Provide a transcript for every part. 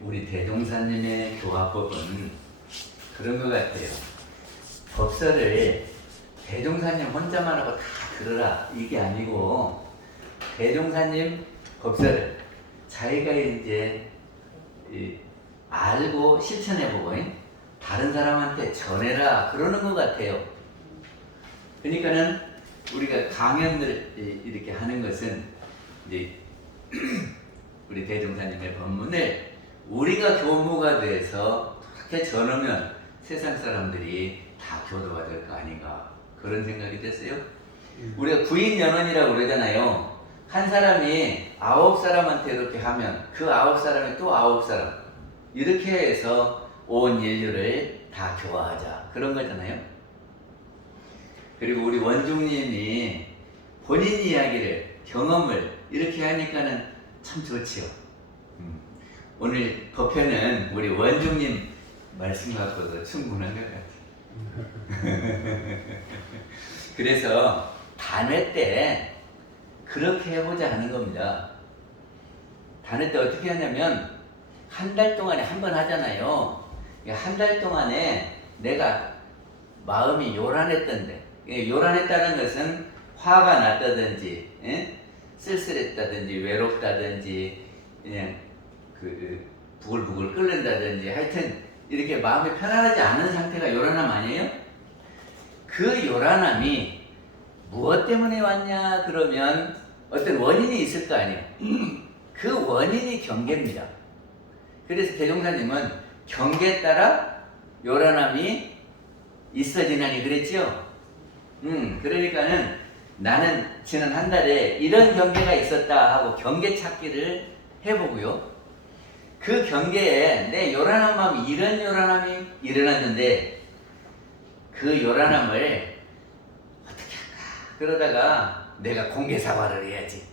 우리 대종사님의 교화법은 그런 것 같아요. 법설을 대종사님 혼자만 하고 다 들으라 이게 아니고 대종사님 법설을 자기가 이제 알고 실천해보고 다른 사람한테 전해라 그러는 것 같아요. 그러니까는 우리가 강연을 이렇게 하는 것은 이제 우리 대종사님의 법문을 우리가 교무가 돼서 그렇게 전하면 세상 사람들이 다 교도가 될 거 아닌가 그런 생각이 됐어요. 우리가 구인연원이라고 그러잖아요. 한 사람이 9사람한테 이렇게 하면 그 9사람이 또 9사람 이렇게 해서 온 인류를 다 교화하자 그런 거잖아요. 그리고 우리 원중님이 본인 이야기를 경험을 이렇게 하니까는 참 좋지요. 오늘 법회는 우리 원중님 말씀 갖고도 충분한 것 같아요. 그래서 단회 때 그렇게 해보자 하는 겁니다. 단회 때 어떻게 하냐면 한 달 동안에 한 번 하잖아요. 한 달 동안에 내가 마음이 요란했던데, 요란했다는 것은 화가 났다든지 쓸쓸했다든지 외롭다든지 그냥 부글부글 끓는다든지 하여튼 이렇게 마음이 편안하지 않은 상태가 요란함 아니에요? 그 요란함이 무엇 때문에 왔냐 그러면 어떤 원인이 있을 거 아니에요. 그 원인이 경계입니다. 그래서 대종사님은 경계에 따라 요란함이 있어지나니 그랬지요. 그러니까는 나는 지난 한 달에 이런 경계가 있었다 하고 경계 찾기를 해보고요. 그 경계에 내 요란한 마음이 이런 요란함이 일어났는데 그 요란함을 어떻게 할까? 그러다가 내가 공개 사과를 해야지.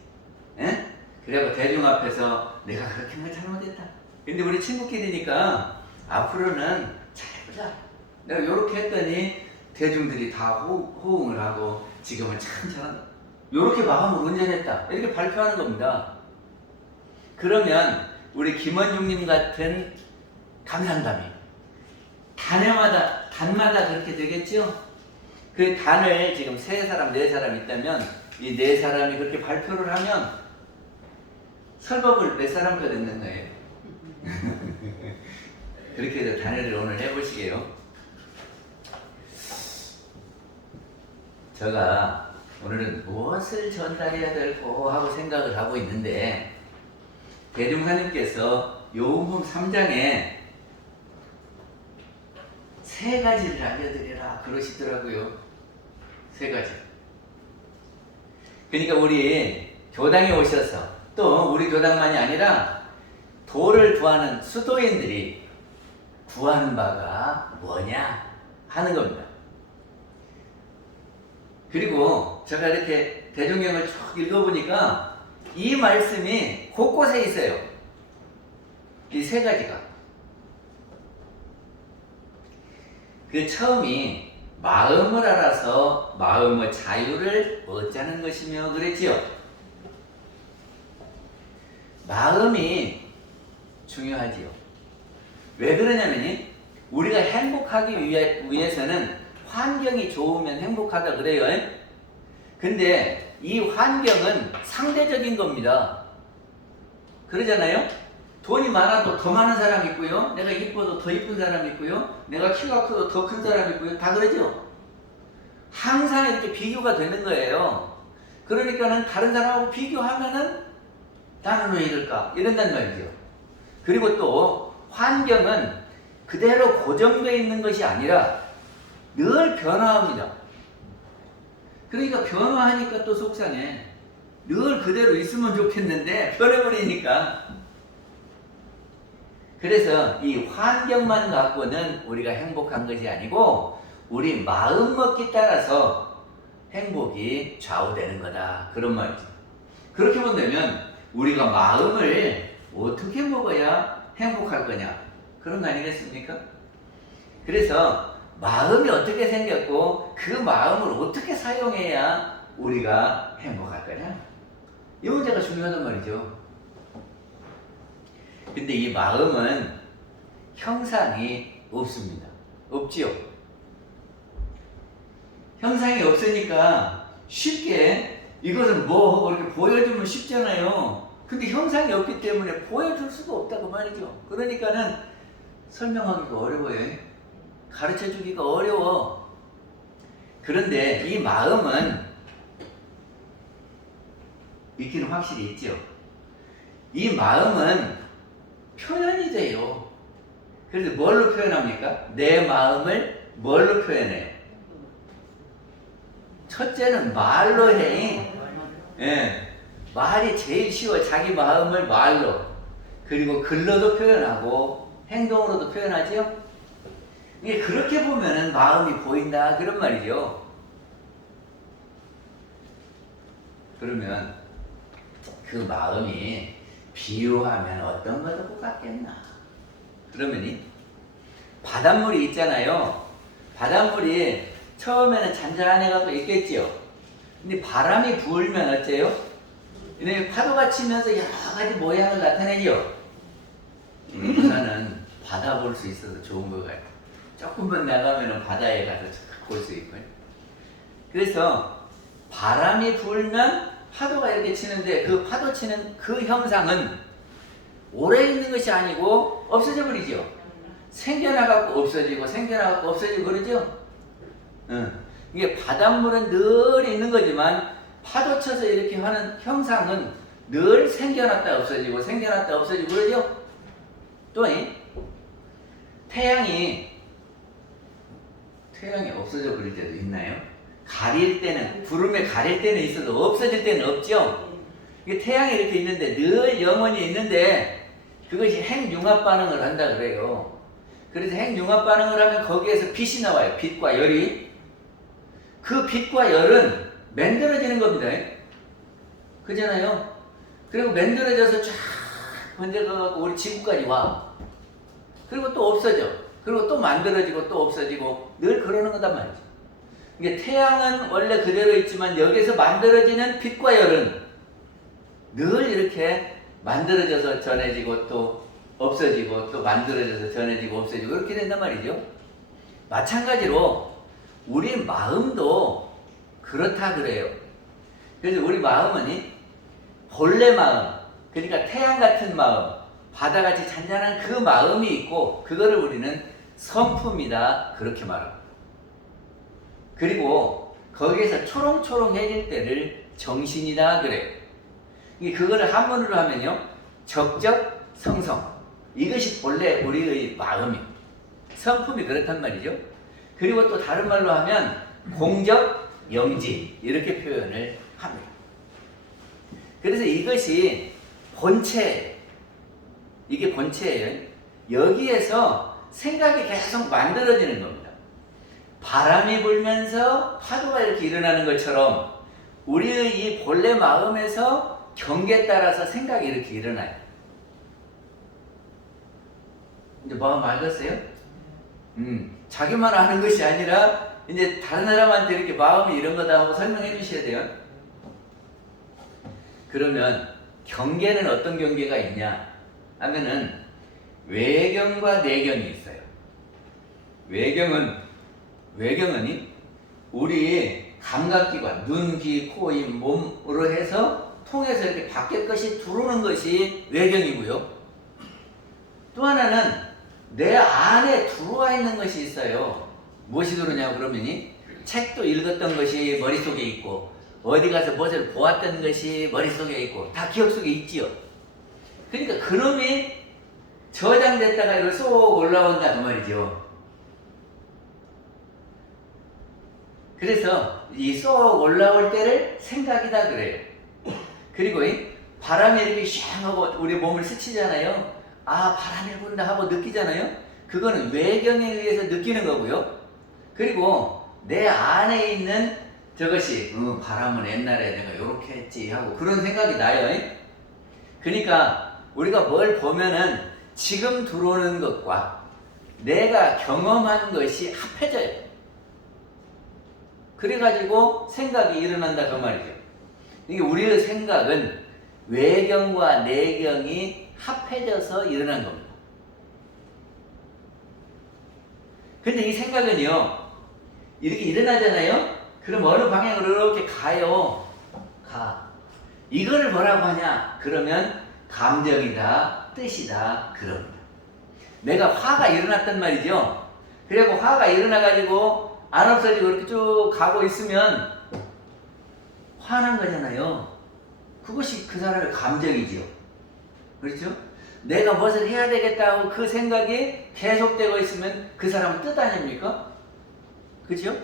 그리고 대중 앞에서 내가 그렇게 말 잘못했다. 근데 우리 친구끼리니까 앞으로는 잘해보자. 내가 요렇게 했더니 대중들이 다 호응을 하고 지금은 참 잘한다. 요렇게 마음을 운전했다. 이렇게 발표하는 겁니다. 그러면 우리 김원중님 같은 감상담이 단마다 그렇게 되겠죠? 그 단을 지금 3사람, 4사람 있다면 이 4사람이 그렇게 발표를 하면 설법을 몇 사람과 듣는 거예요. 그렇게 해서 단회를 오늘 해보시게요. 제가 오늘은 무엇을 전달해야 될까 하고 생각을 하고 있는데 대종사님께서 요한복음 3장에 3가지를 알려드리라 그러시더라고요. 3가지. 그러니까 우리 교당에 오셔서 또 우리 교당만이 아니라 도를 구하는 수도인들이 구하는 바가 뭐냐 하는 겁니다. 그리고 제가 이렇게 대종경을 쭉 읽어보니까 이 말씀이 곳곳에 있어요. 이 3가지가. 그 처음이 마음을 알아서 마음의 자유를 얻자는 것이며 그랬지요. 마음이 중요하지요. 왜 그러냐면 우리가 행복하기 위해서는 환경이 좋으면 행복하다 그래요. 근데 이 환경은 상대적인 겁니다. 그러잖아요. 돈이 많아도 더 많은 사람이 있고요. 내가 이뻐도 더 이쁜 사람이 있고요. 내가 키가 커도 더 큰 사람이 있고요. 다 그러죠. 항상 이렇게 비교가 되는 거예요. 그러니까는 다른 사람하고 비교하면은 나는 왜 이럴까? 이런단 말이죠. 그리고 또 환경은 그대로 고정되어 있는 것이 아니라 늘 변화합니다. 그러니까 변화하니까 또 속상해. 늘 그대로 있으면 좋겠는데 변해버리니까. 그래서 이 환경만 갖고는 우리가 행복한 것이 아니고 우리 마음먹기 따라서 행복이 좌우되는 거다. 그런 말이죠. 그렇게 본다면 우리가 마음을 어떻게 먹어야 행복할 거냐 그런 거 아니겠습니까? 그래서 마음이 어떻게 생겼고 그 마음을 어떻게 사용해야 우리가 행복할 거냐 이 문제가 중요하단 말이죠. 근데 이 마음은 형상이 없습니다. 없지요? 형상이 없으니까 쉽게 이것은 뭐 하고 이렇게 보여주면 쉽잖아요. 근데 형상이 없기 때문에 보여줄 수가 없다고 말이죠. 그러니까는 설명하기가 어려워요. 가르쳐 주기가 어려워. 그런데 이 마음은 있기는 확실히 있죠. 이 마음은 표현이 돼요. 그래서 뭘로 표현합니까? 내 마음을 뭘로 표현해요? 첫째는 말로 해. 예. 말이 제일 쉬워. 자기 마음을 말로. 그리고 글로도 표현하고 행동으로도 표현하지요. 이게 그렇게 보면은 마음이 보인다 그런 말이죠. 그러면 그 마음이 비유하면 어떤 것도 같겠나? 그러면이 바닷물이 있잖아요. 바닷물이 처음에는 잔잔해가지고 있겠지요. 근데 바람이 불면 어째요? 파도가 치면서 여러 가지 모양을 나타내죠. 우선은 바다 볼 수 있어서 좋은 것 같아요. 조금만 나가면 바다에 가서 볼 수 있고요. 그래서 바람이 불면 파도가 이렇게 치는데 그 파도 치는 그 형상은 오래 있는 것이 아니고 없어져 버리죠. 생겨나갖고 없어지고 생겨나갖고 없어지고 그러죠. 이게 바닷물은 늘 있는 거지만 파도 쳐서 이렇게 하는 형상은 늘 생겨났다 없어지고 생겨났다 없어지고 그러죠. 또 태양이 없어져 버릴 때도 있나요? 가릴 때는, 구름에 가릴 때는 있어도 없어질 때는 없죠. 이게 태양이 이렇게 있는데 늘 영원히 있는데 그것이 핵융합 반응을 한다 그래요. 그래서 핵융합 반응을 하면 거기에서 빛이 나와요. 빛과 열이. 그 빛과 열은 만들어지는 겁니다. 그잖아요. 그리고 만들어져서 쫙 번져가고 우리 지구까지 와. 그리고 또 없어져. 그리고 또 만들어지고 또 없어지고 늘 그러는 거단 말이죠. 이게 태양은 원래 그대로 있지만 여기서 만들어지는 빛과 열은 늘 이렇게 만들어져서 전해지고 또 없어지고 또 만들어져서 전해지고 없어지고 그렇게 된단 말이죠. 마찬가지로 우리 마음도 그렇다 그래요. 그래서 우리 마음은 본래 마음, 그러니까 태양 같은 마음, 바다같이 잔잔한 그 마음이 있고 그거를 우리는 성품이다 그렇게 말합니다. 그리고 거기에서 초롱초롱해질 때를 정신이다 그래요. 그거를 한문으로 하면요, 적적 성성, 이것이 본래 우리의 마음입니다. 성품이 그렇단 말이죠. 그리고 또 다른 말로 하면 공적 영지 이렇게 표현을 합니다. 그래서 이것이 본체, 이게 본체예요. 여기에서 생각이 계속 만들어지는 겁니다. 바람이 불면서 파도가 이렇게 일어나는 것처럼 우리의 이 본래 마음에서 경계에 따라서 생각이 이렇게 일어나요. 이제 마음 알겠어요? 자기만 아는 것이 아니라 이제 다른 사람한테 이렇게 마음이 이런 거다 하고 설명해 주셔야 돼요. 그러면 경계는 어떤 경계가 있냐 하면은 외경과 내경이 있어요. 외경은 우리 감각기관, 눈, 귀, 코, 입, 몸으로 해서 통해서 이렇게 밖에 것이 들어오는 것이 외경이고요. 또 하나는 내 안에 들어와 있는 것이 있어요. 무엇이 들어오냐고 그러면 책도 읽었던 것이 머릿속에 있고 어디 가서 무엇을 보았던 것이 머릿속에 있고 다 기억 속에 있지요. 그러니까 그놈이 저장됐다가 이걸 쏙 올라온다 그 말이죠. 그래서 이 쏙 올라올 때를 생각이다 그래요. 그리고 바람이 이렇게 샹 하고 우리 몸을 스치잖아요. 아, 바람이 분다 하고 느끼잖아요. 그거는 외경에 의해서 느끼는 거고요. 그리고 내 안에 있는 저것이 바람은 옛날에 내가 요렇게 했지 하고 그런 생각이 나요. 그러니까 우리가 뭘 보면은 지금 들어오는 것과 내가 경험한 것이 합해져요. 그래가지고 생각이 일어난다 그 말이죠. 이게 우리의 생각은 외경과 내경이 합해져서 일어난 겁니다. 근데 이 생각은요, 이렇게 일어나잖아요? 그럼 어느 방향으로 이렇게 가요. 가. 이거를 뭐라고 하냐? 그러면 감정이다, 뜻이다, 그럽니다. 내가 화가 일어났단 말이죠. 그리고 화가 일어나가지고 안 없어지고 이렇게 쭉 가고 있으면 화난 거잖아요. 그것이 그 사람의 감정이죠. 그렇죠? 내가 무엇을 해야 되겠다고 그 생각이 계속되고 있으면 그 사람은 뜻 아닙니까? 그죠?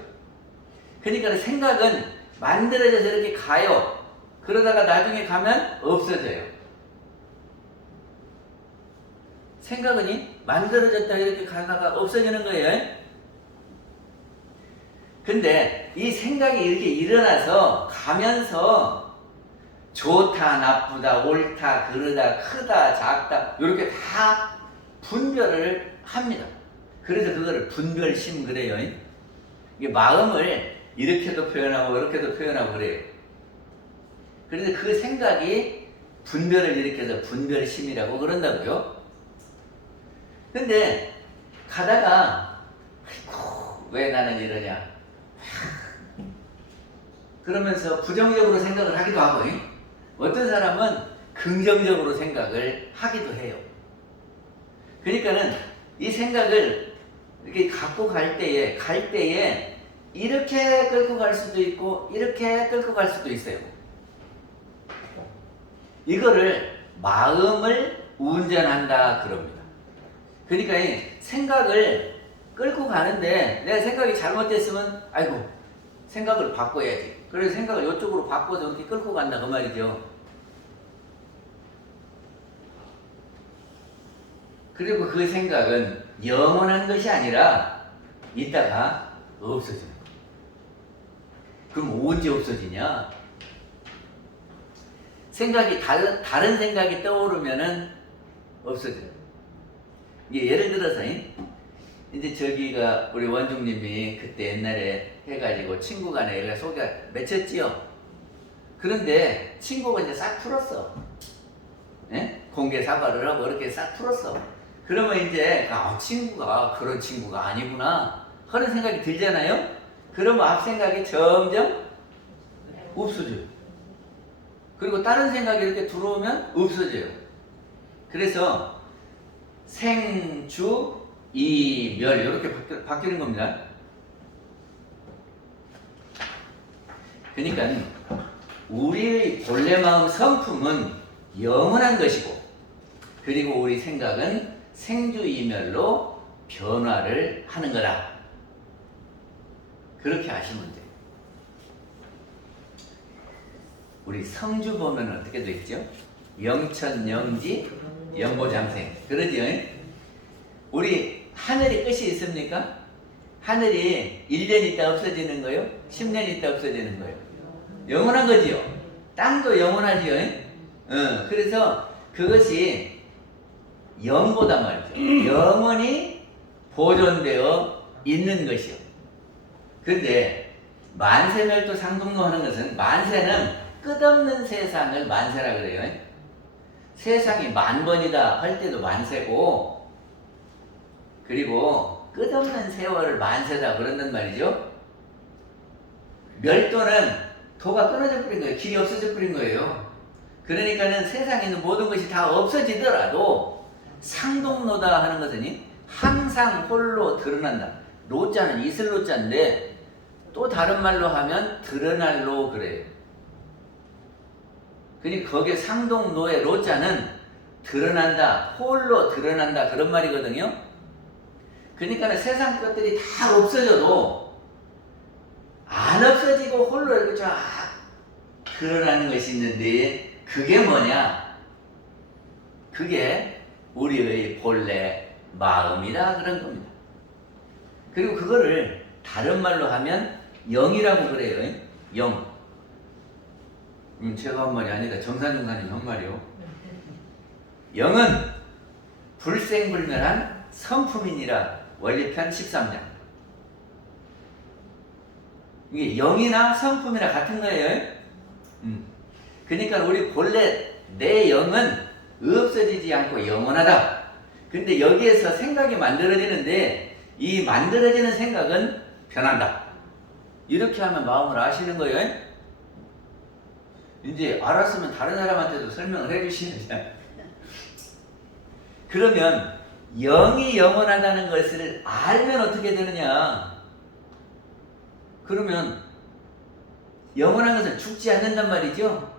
그러니까 생각은 만들어져서 이렇게 가요. 그러다가 나중에 가면 없어져요. 생각은 만들어졌다 이렇게 가다가 없어지는 거예요. 근데 이 생각이 이렇게 일어나서 가면서 좋다, 나쁘다, 옳다, 그르다, 크다, 작다 이렇게 다 분별을 합니다. 그래서 그거를 분별심 그래요. 이게 마음을 이렇게도 표현하고 이렇게도 표현하고 그래요. 그래서 그 생각이 분별을 일으켜서 분별심이라고 그런다고요. 근데 가다가 아이고 왜 나는 이러냐 그러면서 부정적으로 생각을 하기도 하고 어떤 사람은 긍정적으로 생각을 하기도 해요. 그러니까는 이 생각을 이렇게 갖고 갈 때에 이렇게 끌고 갈 수도 있고 이렇게 끌고 갈 수도 있어요. 이거를 마음을 운전한다 그럽니다. 그러니까 생각을 끌고 가는데 내가 생각이 잘못됐으면 아이고 생각을 바꿔야지. 그래서 생각을 이쪽으로 바꿔서 이렇게 끌고 간다 그 말이죠. 그리고 그 생각은 영원한 것이 아니라 이따가 없어지는 거예요. 그럼 언제 없어지냐? 생각이 다른 생각이 떠오르면은 없어져요. 이게 예를 들어서 이제 저기가 우리 원중님이 그때 옛날에 해가지고 친구 간에 얘가 소개가 맺혔지요. 그런데 친구가 이제 싹 풀었어. 예? 공개 사과를 하고 이렇게 싹 풀었어. 그러면 이제 친구가 그런 친구가 아니구나 하는 생각이 들잖아요. 그러면 앞 생각이 점점 없어져요. 그리고 다른 생각이 이렇게 들어오면 없어져요. 그래서 생주 이멸 이렇게 바뀌는 겁니다. 그러니까 우리의 본래 마음 성품은 영원한 것이고 그리고 우리 생각은 생주이멸로 변화를 하는 거다. 그렇게 아시면 돼요. 우리 성주 보면 어떻게 되죠? 영천영지 영보장생 그러지요? 우리 하늘이 끝이 있습니까? 하늘이 1년 있다 없어지는 거요? 10년 있다 없어지는 거요? 영원한 거지요? 땅도 영원하지요? 그래서 그것이 영보다 말이죠. 영원히 보존되어 있는 것이요. 근데 만세멸도 상동로 하는 것은 만세는 끝없는 세상을 만세라 그래요. 세상이 10,000번이다 할 때도 만세고 그리고 끝없는 세월을 만세다 그런단 말이죠. 멸도는 도가 끊어져 버린 거예요. 길이 없어져 버린 거예요. 그러니까는 세상에 있는 모든 것이 다 없어지더라도 상동로다 하는 것은 항상 홀로 드러난다. 로자는 이슬 로자인데 또 다른 말로 하면 드러날로 그래요. 그러니까 거기에 상동로의 로자는 드러난다, 홀로 드러난다 그런 말이거든요. 그러니까 세상 것들이 다 없어져도 안 없어지고 홀로 이렇게 쫙 드러나는 것이 있는데 그게 뭐냐? 그게 우리의 본래 마음이다 그런 겁니다. 그리고 그거를 다른 말로 하면 영이라고 그래요. 영. 제가 한 말이 아니라 정산중사님 한 말이요. 영은 불생불멸한 성품이니라 원리편 13장. 이게 영이나 성품이나 같은 거예요. 그러니까 우리 본래 내 영은 없어지지 않고 영원하다. 근데 여기에서 생각이 만들어지는데 이 만들어지는 생각은 변한다. 이렇게 하면 마음을 아시는 거예요. 이제 알았으면 다른 사람한테도 설명을 해주시면 돼요. 그러면 영이 영원하다는 것을 알면 어떻게 되느냐? 그러면 영원한 것은 죽지 않는단 말이죠.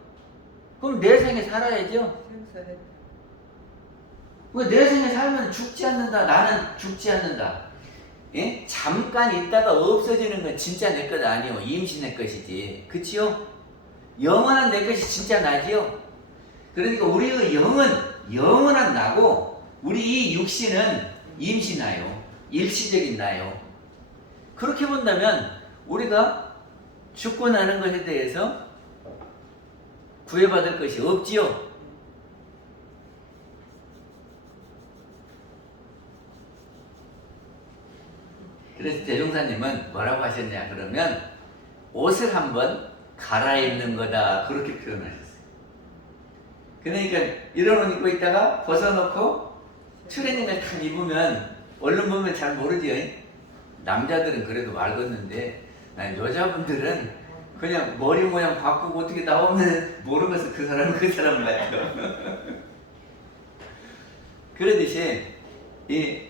그럼 내 생에 살아야죠. 내 생에 살면 죽지 않는다. 나는 죽지 않는다. 예? 잠깐 있다가 없어지는 건 진짜 내 것 아니요. 임시 내 것이지. 그치요? 영원한 내 것이 진짜 나지요. 그러니까 우리의 영은 영원한 나고 우리 이 육신은 임시 나요. 일시적인 나요. 그렇게 본다면 우리가 죽고 나는 것에 대해서 구애받을 것이 없지요. 그래서 대종사님은 뭐라고 하셨냐 그러면 옷을 한번 갈아입는 거다 그렇게 표현하셨어요. 그러니까 이런 옷 입고 있다가 벗어놓고 트레이닝을 탁 입으면 얼른 보면 잘 모르지요. 남자들은 그래도 말 걷는데 난 여자분들은 그냥 머리 모양 바꾸고 어떻게 나오면 모르면서 그 사람은 그 사람 같아요. 그러듯이 이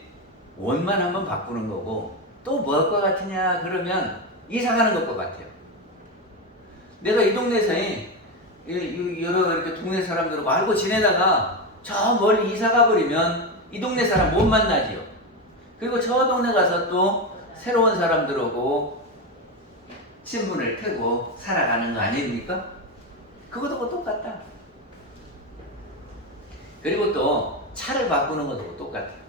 옷만 한번 바꾸는 거고 또 뭐 할 것 같으냐 그러면 이사 가는 것과 같아요. 내가 이 동네에서 여러 이렇게 동네 사람들하고 알고 지내다가 저 멀리 이사 가버리면 이 동네 사람 못 만나지요. 그리고 저 동네 가서 또 새로운 사람들하고 친분을 펴고 살아가는 거 아닙니까? 그것도 똑같다. 그리고 또 차를 바꾸는 것도 똑같아요.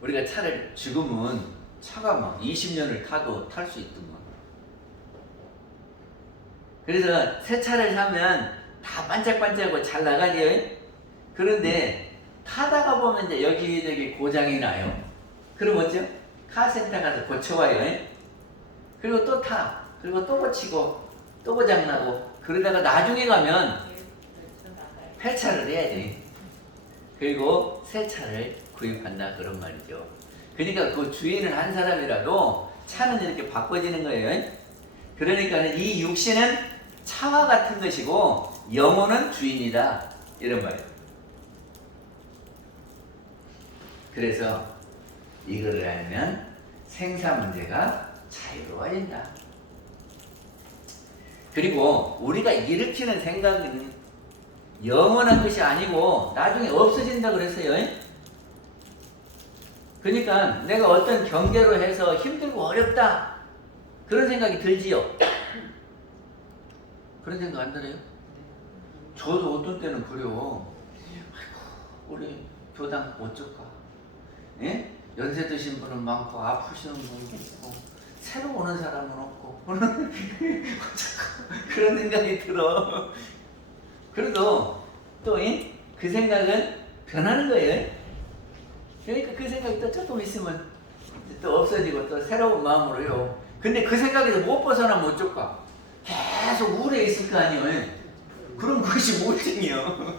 우리가 차를 지금은 차가 막 20년을 타도 탈 수 있더만. 그래서 새 차를 사면 다 반짝반짝하고 잘 나가지요. 그런데 타다가 보면 이제 여기저기 고장이 나요. 그럼 어쩌? 카센터 가서 고쳐와요. 그리고 또 타. 그리고 또 고치고 또 고장나고 그러다가 나중에 가면 폐차를 해야지. 그리고 새 차를 구입한다 그런 말이죠. 그러니까 그 주인을 한 사람이라도 차는 이렇게 바꿔지는 거예요. 그러니까 이 육신은 차와 같은 것이고 영혼은 주인이다 이런 말이에요. 그래서 이거를 알면 생사 문제가 자유로워진다. 그리고 우리가 일으키는 생각은 영원한 것이 아니고 나중에 없어진다 그랬어요. 그러니까 내가 어떤 경계로 해서 힘들고 어렵다 그런 생각이 들지요. 그런 생각 안 들어요? 저도 어떤 때는 그래요. 아이고 우리 교당 어쩔까? 예? 연세 드신 분은 많고 아프시는 분은 있고 새로 오는 사람은 없고 그런 생각이 들어. 그래도 또 그 생각은 변하는 거예요. 그러니까 그 생각이 또 조금 있으면 또 없어지고 또 새로운 마음으로요. 근데 그 생각에서 못 벗어나면 어쩔까? 계속 우울해 있을 거 아니에요. 그럼 그것이 우울증이요.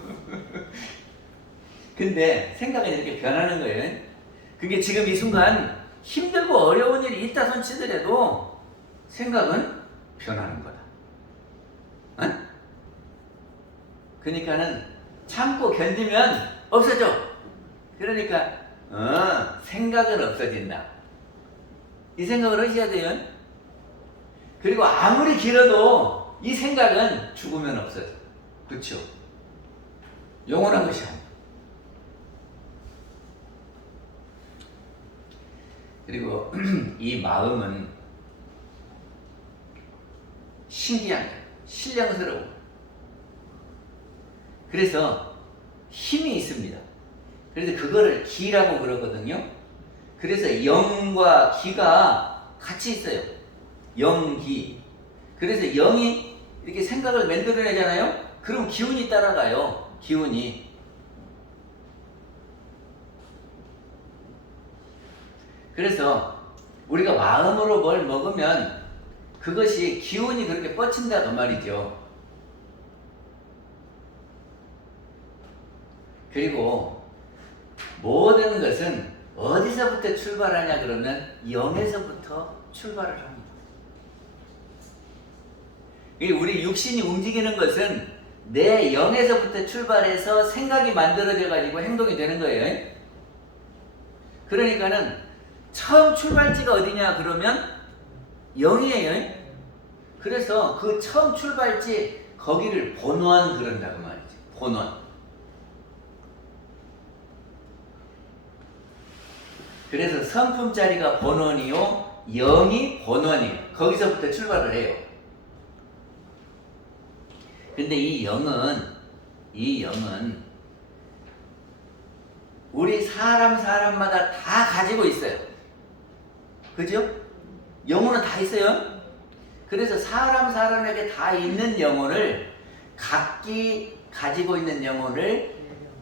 근데 생각은 이렇게 변하는 거예요. 그게 지금 이 순간 힘들고 어려운 일이 있다 손치더라도 생각은 변하는 거다. 어? 그러니까는 참고 견디면 없어져. 그러니까 생각은 없어진다. 이 생각을 하셔야 돼요. 그리고 아무리 길어도 이 생각은 죽으면 없어져. 그렇죠? 영원한 것이 아니야. 그리고 이 마음은 신기한 거예요. 신령스러워. 그래서 힘이 있습니다. 그래서 그거를 기라고 그러거든요. 그래서 영과 기가 같이 있어요. 영기. 그래서 영이 이렇게 생각을 만들어내잖아요. 그럼 기운이 따라가요. 기운이. 그래서 우리가 마음으로 뭘 먹으면 그것이 기운이 그렇게 뻗친다 그 말이죠. 그리고 모든 것은 어디서부터 출발하냐 그러면 영에서부터 출발을 합니다. 우리 육신이 움직이는 것은 내 영에서부터 출발해서 생각이 만들어져 가지고 행동이 되는 거예요. 그러니까는 처음 출발지가 어디냐 그러면 영이에요. 그래서 그 처음 출발지 거기를 본원 그런다고 말이죠. 본원. 그래서 성품자리가 본원이요, 영이 본원이에요. 거기서부터 출발을 해요. 근데 이 영은 우리 사람마다 다 가지고 있어요. 그죠? 영혼은 다 있어요. 그래서 사람에게 다 있는 영혼을 각기 가지고 있는 영혼을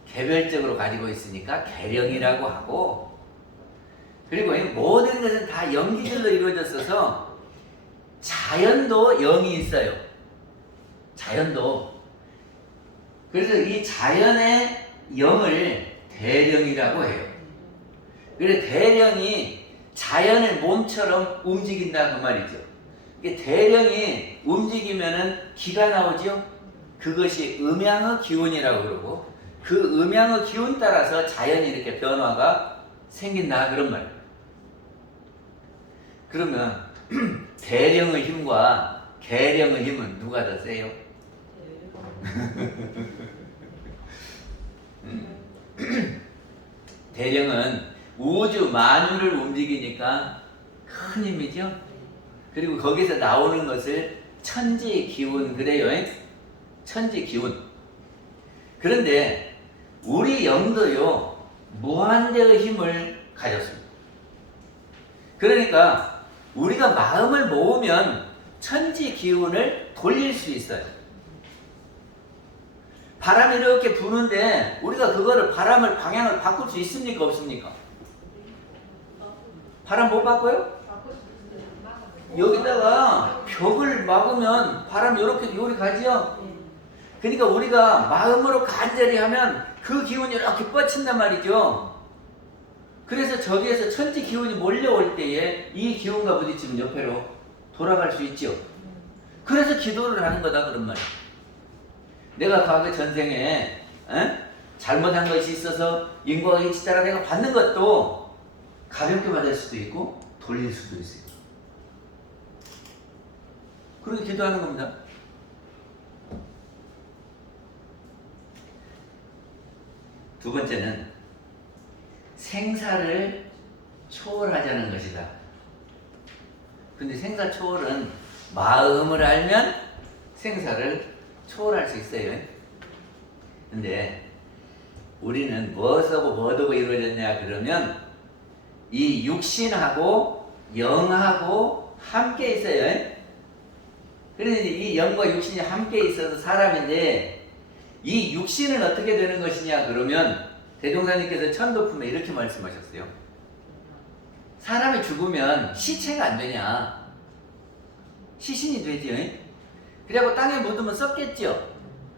개별적으로 가지고 있으니까 계령이라고 하고, 그리고 이 모든 것은 다 영기질로 이루어졌어서 자연도 영이 있어요. 자연도. 그래서 이 자연의 영을 대령이라고 해요. 그래서 대령이 자연의 몸처럼 움직인다 그 말이죠. 이게 대령이 움직이면은 기가 나오죠. 그것이 음양의 기운이라고 그러고, 그 음양의 기운 따라서 자연이 이렇게 변화가 생긴다 그런 말이에요. 그러면 대령의 힘과 계령의 힘은 누가 더 세요? 대령은 우주 만유를 움직이니까 큰 힘이죠. 그리고 거기서 나오는 것을 천지 기운 그래요. 천지 기운. 그런데 우리 영도요 무한대의 힘을 가졌습니다. 그러니까 우리가 마음을 모으면 천지 기운을 돌릴 수 있어요. 바람이 이렇게 부는데 우리가 그거를 바람을 방향을 바꿀 수 있습니까? 없습니까? 바람 못 바꿔요? 여기다가 벽을 막으면 바람이 이렇게 요리 가지요? 그러니까 우리가 마음으로 간절히 하면 그 기운이 이렇게 뻗친단 말이죠. 그래서 저기에서 천지 기운이 몰려올 때에 이 기운과 부딪히면 옆으로 돌아갈 수 있죠. 그래서 기도를 하는 거다 그런 말이에요. 내가 과거 전생에 잘못한 것이 있어서 인과가 일치 따라 내가 받는 것도 가볍게 받을 수도 있고 돌릴 수도 있어요. 그렇게 기도하는 겁니다. 두 번째는 생사를 초월하자는 것이다. 근데 생사 초월은 마음을 알면 생사를 초월할 수 있어요. 근데 우리는 무엇하고 뭐하고 이루어졌냐 그러면 이 육신하고 영하고 함께 있어요. 그래서 이 영과 육신이 함께 있어서 사람인데, 이 육신은 어떻게 되는 것이냐 그러면 대종사님께서 천도품에 이렇게 말씀하셨어요. 사람이 죽으면 시체가 안 되냐? 시신이 되지. 그래갖고 땅에 묻으면 썩겠죠.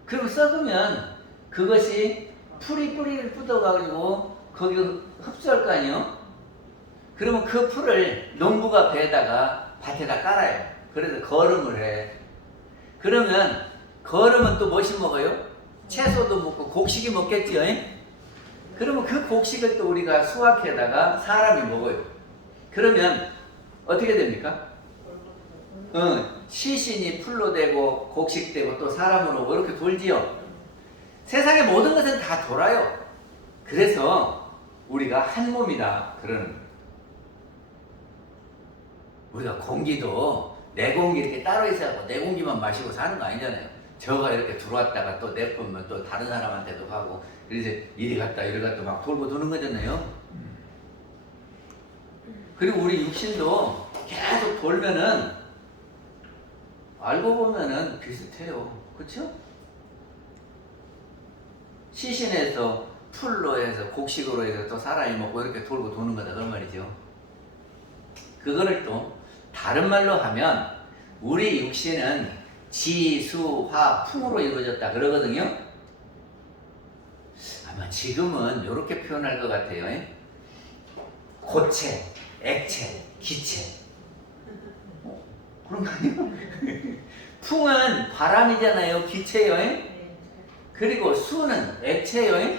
그럼 썩으면 그것이 뿌리를 뜯어가지고 거기 흡수할 거 아니에요? 그러면 그 풀을 농부가 배에다가 밭에다 깔아요. 그래서 거름을 해. 그러면 거름은 또 무엇이 먹어요? 채소도 먹고 곡식이 먹겠죠. 그러면 그 곡식을 또 우리가 수확해다가 사람이 먹어요. 그러면 어떻게 됩니까? 시신이 풀로 되고 곡식 되고 또 사람으로 이렇게 돌지요. 세상의 모든 것은 다 돌아요. 그래서 우리가 한 몸이다 그러는 거예요. 우리가 공기도 내 공기 이렇게 따로 있어야 내 공기만 마시고 사는 거 아니잖아요. 저가 이렇게 들어왔다가 또 내뿜으면 또 다른 사람한테도 가고, 그래서 이리 갔다 이리 갔다 막 돌고 도는 거잖아요. 그리고 우리 육신도 계속 돌면은 알고 보면은 비슷해요. 그렇죠? 시신에서 풀로 해서 곡식으로 해서 또 사람이 먹고 이렇게 돌고 도는 거다 그런 말이죠. 그거를 또 다른 말로 하면 우리 육신은 지, 수, 화, 풍으로 이루어졌다 그러거든요. 아마 지금은 이렇게 표현할 것 같아요. 고체, 액체, 기체. 그런 거 아니에요? 풍은 바람이잖아요. 기체요. 그리고 수는 액체요.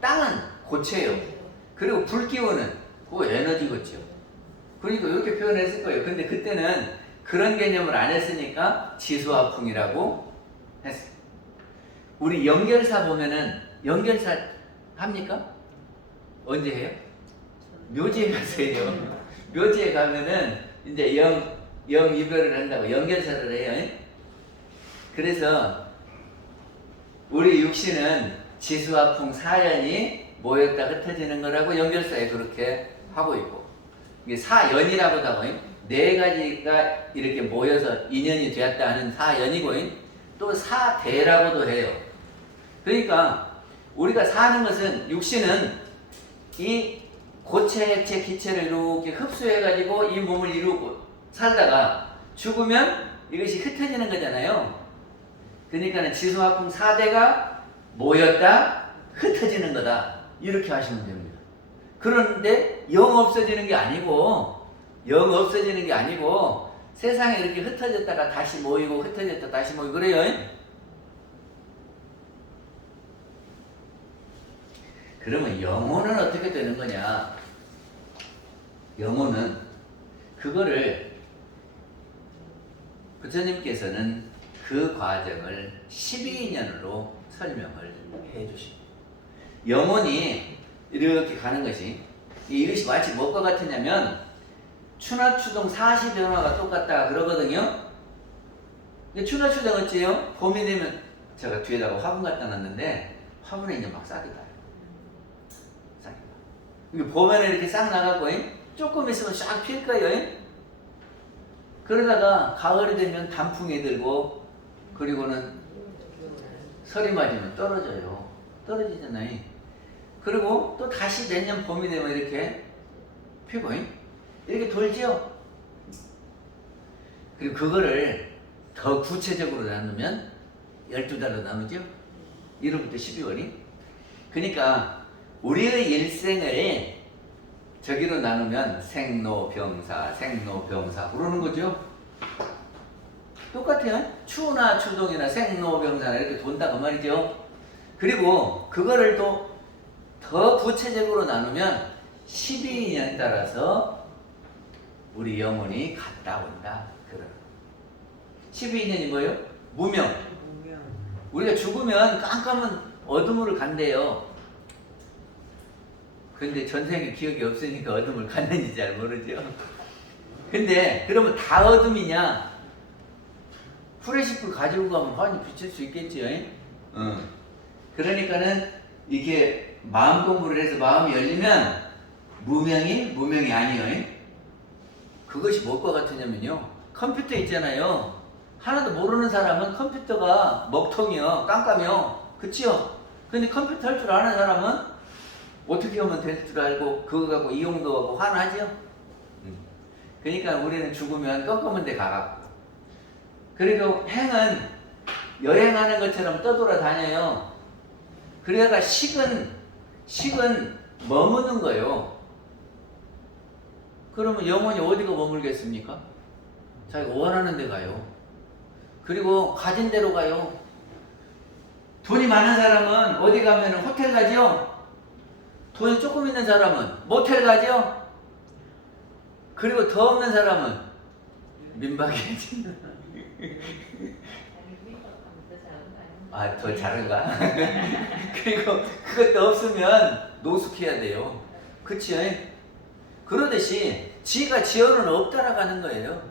땅은 고체요. 그리고 불기운은 그거 에너지겠죠. 그러니까 이렇게 표현했을 거예요. 근데 그때는 그런 개념을 안 했으니까 지수화풍이라고 했어요. 우리 연결사 보면은 연결사 합니까? 언제 해요? 묘지에 가서 해요. 묘지에 가면은 이제 영 이별을 한다고 연결사를 해요. 그래서 우리 육신은 지수화풍 사연이 모였다 흩어지는 거라고 연결사에 그렇게 하고 있고, 이게 사연이라고도 하고, 네 가지가 이렇게 모여서 인연이 되었다 하는 사연이고, 또 사대라고도 해요. 그러니까 우리가 사는 것은, 육신은 이 고체, 액체, 기체를 이렇게 흡수해가지고 이 몸을 이루고 살다가 죽으면 이것이 흩어지는 거잖아요. 그러니까 지수화풍 4대가 모였다 흩어지는 거다, 이렇게 하시면 됩니다. 그런데 영 없어지는 게 아니고, 세상에 이렇게 흩어졌다가 다시 모이고 흩어졌다 다시 모이고 그래요. 그러면 영혼은 어떻게 되는 거냐? 영혼은 그거를 부처님께서는 그 과정을 12년으로 설명을 해 주십니다. 영혼이 이렇게 가는 것이, 이것이 마치 무엇과 같으냐면 추나추동 사시변화가 똑같다 그러거든요. 근데 추나추동 어째요? 봄이 되면, 제가 뒤에다가 화분 갖다 놨는데 화분에 이제 막 싹이 나요. 싹이 나. 이게 봄에는 이렇게 싹 나가고 조금 있으면 쫙 필 거예요. 그러다가 가을이 되면 단풍이 들고, 그리고는 설이 맞으면 떨어지잖아요. 그리고 또 다시 내년 봄이 되면 이렇게 피고 이렇게 돌지요. 그리고 그거를 더 구체적으로 나누면 12달로 나누죠. 1월부터 12월이. 그러니까 우리의 일생을 저기로 나누면 생로병사 그러는 거죠. 똑같아요. 추나 추동이나 생로병사나 이렇게 돈다 그 말이죠. 그리고 그거를 또 더 구체적으로 나누면 12년 따라서 우리 영혼이 갔다 온다. 그런 12년이 뭐예요? 무명. 우리가 죽으면 깜깜한 어둠으로 간대요. 근데 전생에 기억이 없으니까 어둠을 갔는지 잘 모르죠. 근데 그러면 다 어둠이냐? 프레시풀 가지고 가면 환히 비칠 수 있겠지요. 그러니까는 이게 마음 공부를 해서 마음이 열리면 무명이 아니에요. 그것이 무엇과 같으냐면요, 컴퓨터 있잖아요. 하나도 모르는 사람은 컴퓨터가 먹통이요, 깜깜이요, 그치요? 근데 컴퓨터 할 줄 아는 사람은 어떻게 하면 될 줄 알고 그거 갖고 이용도 하고 화나죠. 그러니까 우리는 죽으면 깜깜한 데 가갖고, 그리고 행은 여행하는 것처럼 떠돌아다녀요. 그러다가 식은 머무는 거예요. 그러면 영혼이 어디가 머물겠습니까? 자기가 원하는 데 가요. 그리고 가진 대로 가요. 돈이 많은 사람은 어디 가면 호텔 가죠? 돈이 조금 있는 사람은 모텔 가죠? 그리고 더 없는 사람은 민박이지. 아, 더 잘한가? 그리고 그것도 없으면 노숙해야 돼요. 그치? 그러듯이 지가 지어는 업 따라가는 거예요.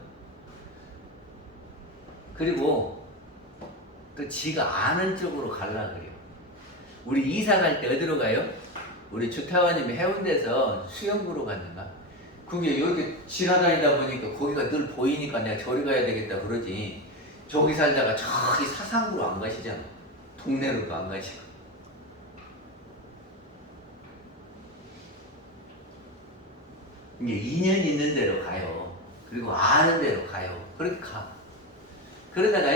그리고 또 지가 아는 쪽으로 가려고 그래요. 우리 이사 갈 때 어디로 가요? 우리 주타원님이 해운대에서 수영구로 갔는가? 그게 여기 지나다니다 보니까 거기가 늘 보이니까 내가 저리 가야 되겠다 그러지. 저기 살다가 저기 사상구로 안 가시잖아. 동네로도 안 가시고. 이게 인연 있는 대로 가요. 그리고 아는 대로 가요. 그렇게 가. 그러다가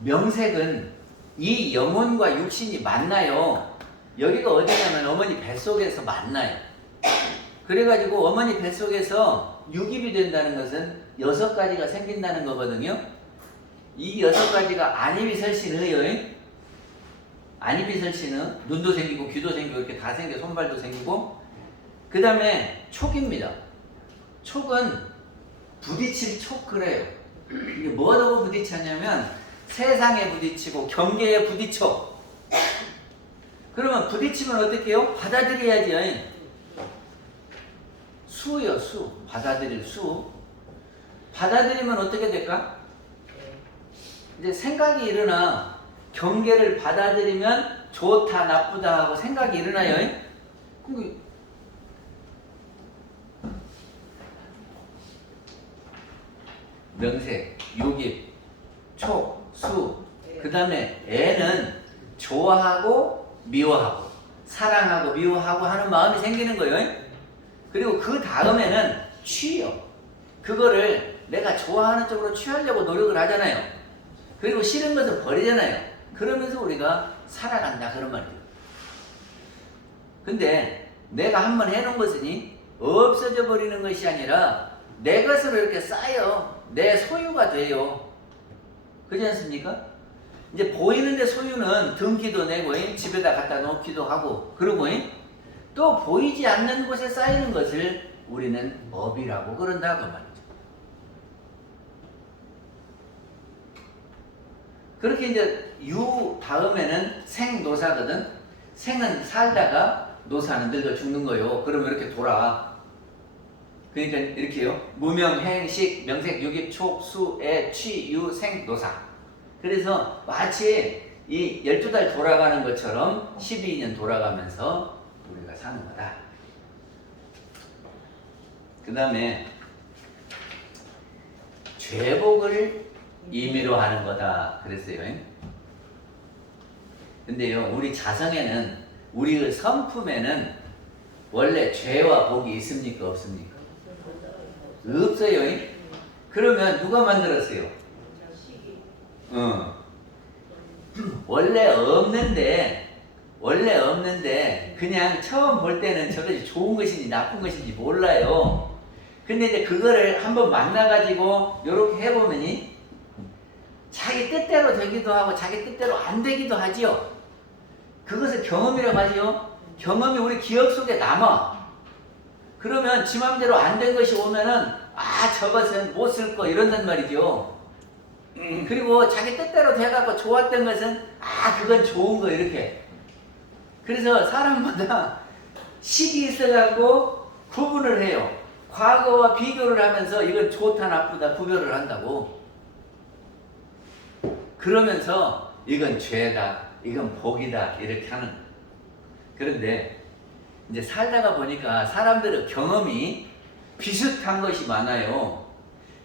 명색은 이 영혼과 육신이 만나요. 여기가 어디냐면 어머니 뱃속에서 만나요. 그래가지고 어머니 뱃속에서 유깁이 된다는 것은 6가지가 생긴다는 거거든요. 이 6가지가 안이비설신의 안이비설신의 눈도 생기고 귀도 생기고 이렇게 다 생겨, 손발도 생기고, 그 다음에 촉입니다. 촉은 부딪힐 촉 그래요. 이게 뭐하고 부딪혔냐면 세상에 부딪히고 경계에 부딪혀. 그러면 부딪히면 어떻게 해요? 받아들여야지. 수요, 수. 받아들일 수. 받아들이면 어떻게 될까? 이제 생각이 일어나. 경계를 받아들이면 좋다, 나쁘다 하고 생각이 일어나요. 명색, 유깁, 촉, 수. 그 다음에 애는 좋아하고 미워하고 사랑하고 미워하고 하는 마음이 생기는 거예요. 그리고 그 다음에는 취요. 그거를 내가 좋아하는 쪽으로 취하려고 노력을 하잖아요. 그리고 싫은 것을 버리잖아요. 그러면서 우리가 살아간다 그런 말이에요. 근데 내가 한번 해놓은 것은 없어져 버리는 것이 아니라 내 것으로 이렇게 쌓여 내 소유가 돼요. 그렇지 않습니까? 이제 보이는데 소유는 등기도 내고 집에다 갖다 놓기도 하고 그러고 또 보이지 않는 곳에 쌓이는 것을 우리는 업이라고 그런다고 말이죠. 그렇게 이제 유 다음에는 생노사거든. 생은 살다가 노사는 늙어 죽는 거요. 그러면 이렇게 돌아. 그러니까 이렇게요. 무명, 행, 식, 명색, 유깁, 촉, 수, 애, 취, 유, 생, 노사. 그래서 마치 이 12달 돌아가는 것처럼 12년 돌아가면서 우리가 사는 거다. 그 다음에 죄복을 임의로 하는 거다 그랬어요. 근데요, 우리 자성에는, 우리 성품에는 원래 죄와 복이 있습니까? 없습니까? 없어요. 그러면 누가 만들었어요? 원래 없는데 그냥 처음 볼 때는 저것이 좋은 것인지 나쁜 것인지 몰라요. 근데 이제 그거를 한번 만나가지고 요렇게 해보면이 자기 뜻대로 되기도 하고 자기 뜻대로 안 되기도 하지요. 그것을 경험이라고 하지요. 경험이 우리 기억 속에 남아. 그러면 지 맘대로 안 된 것이 오면은 저것은 못 쓸 거 이런단 말이죠. 그리고 자기 뜻대로 돼갖고 좋았던 것은 그건 좋은 거 이렇게. 그래서 사람마다 식이 있어갖고 구분을 해요. 과거와 비교를 하면서 이건 좋다 나쁘다 구별을 한다고. 그러면서 이건 죄다, 이건 복이다 이렇게 하는. 그런데 이제 살다가 보니까 사람들의 경험이 비슷한 것이 많아요.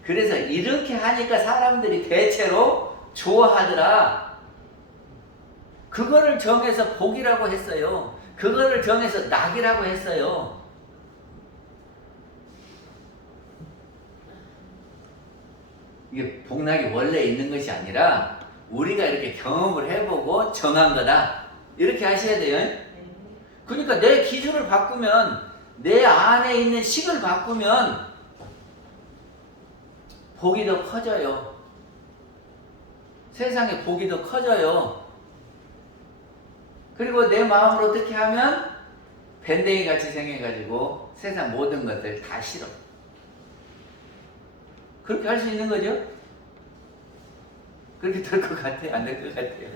그래서 이렇게 하니까 사람들이 대체로 좋아하더라. 그거를 정해서 복이라고 했어요. 그거를 정해서 낙이라고 했어요. 이게 복락이 원래 있는 것이 아니라 우리가 이렇게 경험을 해보고 정한 거다. 이렇게 하셔야 돼요. 그러니까 내 기준을 바꾸면, 내 안에 있는 식을 바꾸면 복이 더 커져요. 세상에 복이 더 커져요. 그리고 내 마음을 어떻게 하면 밴댕이 같이 생겨가지고 세상 모든 것들 다 싫어. 그렇게 할 수 있는 거죠? 그렇게 될 것 같아요? 안 될 것 같아요?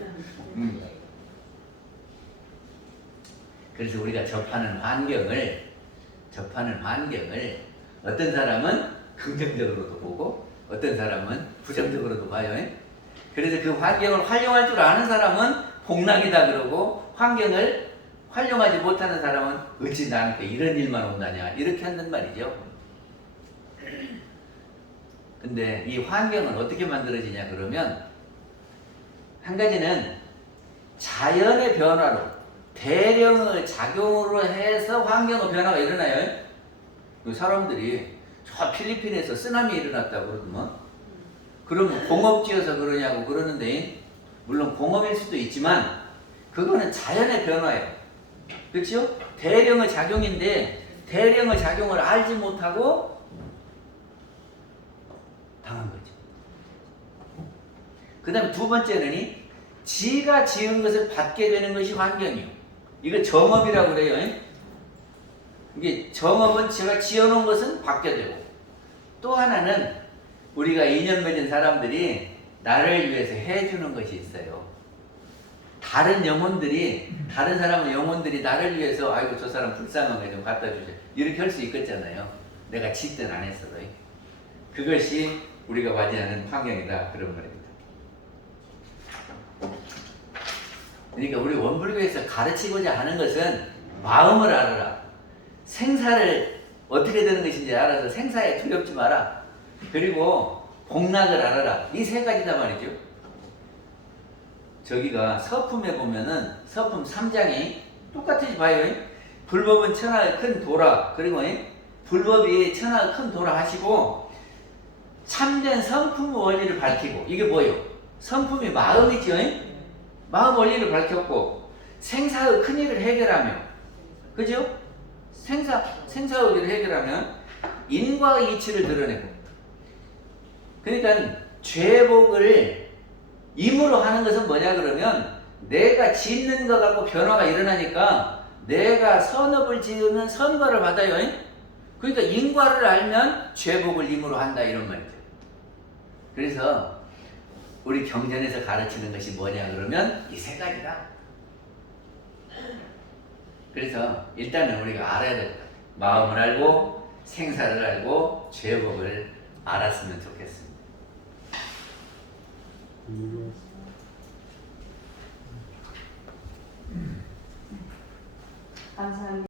그래서 우리가 접하는 환경을 어떤 사람은 긍정적으로도 보고 어떤 사람은 부정적으로도 봐요. 그래서 그 환경을 활용할 줄 아는 사람은 복락이다 그러고, 환경을 활용하지 못하는 사람은 어찌 나한테 이런 일만 온다냐 이렇게 한단 말이죠. 근데 이 환경은 어떻게 만들어지냐 그러면, 한 가지는 자연의 변화로, 대량의 작용으로 해서 환경의 변화가 일어나요. 사람들이 저 필리핀에서 쓰나미 일어났다고 그러더만, 그러면 공업지어서 그러냐고 그러는데, 물론 공업일 수도 있지만 그거는 자연의 변화예요. 그렇죠? 대령의 작용인데 대령의 작용을 알지 못하고 당한 거죠. 그 다음에 두 번째는 지가 지은 것을 받게 되는 것이 환경이요. 이거 정업이라고 그래요. 이게 정업은 제가 지어놓은 것은 받게 되고, 또 하나는 우리가 인연 맺은 사람들이 나를 위해서 해주는 것이 있어요. 다른 영혼들이, 다른 사람의 영혼들이 나를 위해서 아이고 저 사람 불쌍하게 좀 갖다 주세요, 이렇게 할 수 있겠잖아요. 내가 짓든 안 했어도. 그것이 우리가 맞이하는 환경이다, 그런 말입니다. 그러니까 우리 원불교에서 가르치고자 하는 것은 마음을 알아라, 생사를 어떻게 되는 것인지 알아서 생사에 두렵지 마라, 그리고 복락을 알아라. 이 세 가지다 말이죠. 저기가 서품에 보면은 서품 3장이 똑같이 봐요. 불법은 천하의 큰 도라, 그리고 불법이 천하의 큰 도라 하시고 참된 성품 원리를 밝히고, 이게 뭐예요? 성품이 마음이죠. 마음 원리를 밝혔고 생사의 큰일을 해결하며, 그죠? 생사의 일을 해결하면 인과의 이치를 드러내고, 그러니까 죄복을 임으로 하는 것은 뭐냐 그러면 내가 짓는 것 갖고 변화가 일어나니까 내가 선업을 지으면 선과를 받아요. 그러니까 인과를 알면 죄복을 임으로 한다, 이런 말이죠. 그래서 우리 경전에서 가르치는 것이 뭐냐 그러면 이 세 가지다. 그래서 일단은 우리가 알아야 될 것 같아요. 마음을 알고 생사를 알고 죄복을 알았으면 좋겠습니다. 감사합니다.